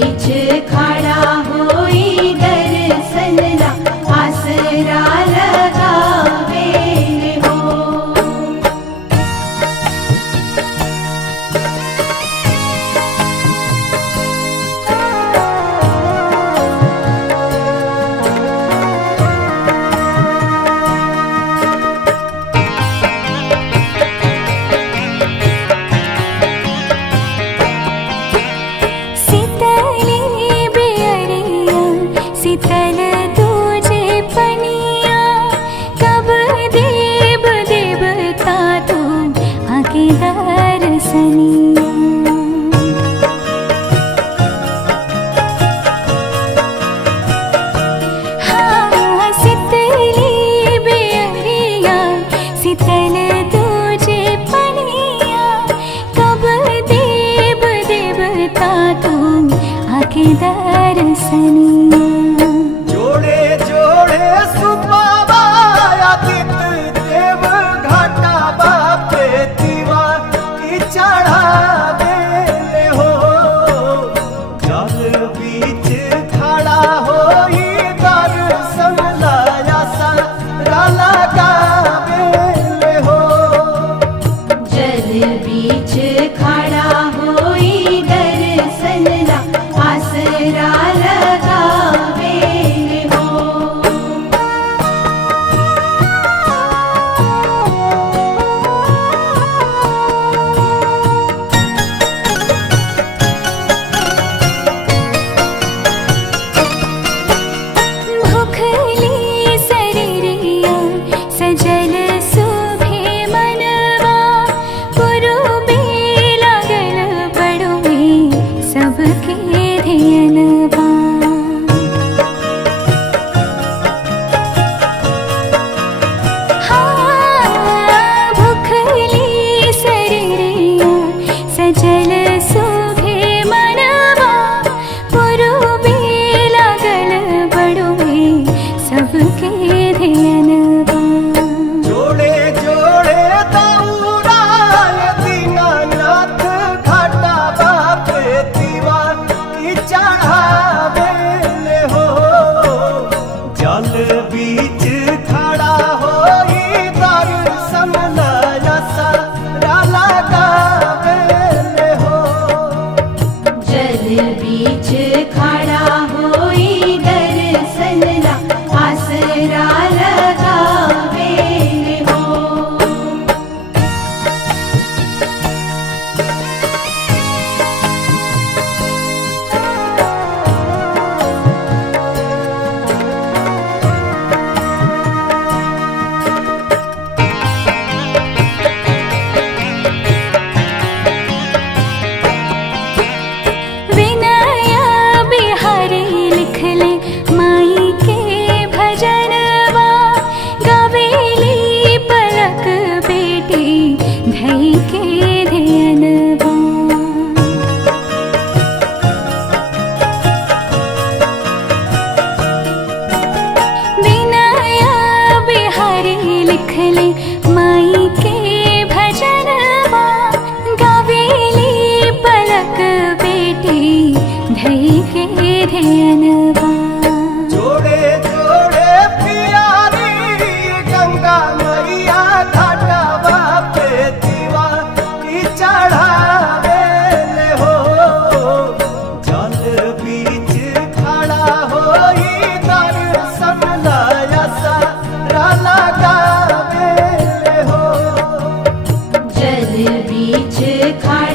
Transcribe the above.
बीच खड़ा होई दर्शन ला आसरा लगावे हो। शीतल तुझे पनिया कब देव देवता तू आके दर्शनिया। हाँ शीतली बेअरिया शीतल तुझे पनिया कब देव देवता तू आके दर्शनिया। बीच खड़ा होई दर्शन ला आसरा लगावे हो। भूखली शरीरिया सजल सुभे मनवा पुरुबे लागल बड़ुए सबके ध्यानवा। हाँ भूखली शरीरिया सजल सुभे मनवा पुरुबे लागल बड़ुए सबके ध्यानवा। जोड़े जोड़े दौड़ाए दीनानाथ घाटा बापे दीवा की चढ़ावे हो। जल बीच खड़ा होई दर्शन ला आसरा लगावे हो। जल बीच खड़ा होई दर्शन ला आसरा लगावे हो। विनया बिहारी लिखले माई के भजनवा गावेली पलक बेटी धई के ध्यानवा। विनया बिहारी लिखले माई के भजनवा गावेली पलक बेटी धई के ध्यानवा। जोड़े जोड़े प्यारी गंगा मैया घाटा बापे दीवा की चढ़ावे हो। जल बीच खड़ा होई दर्शन ला आसरा लगावे हो। जल बीच खड़ा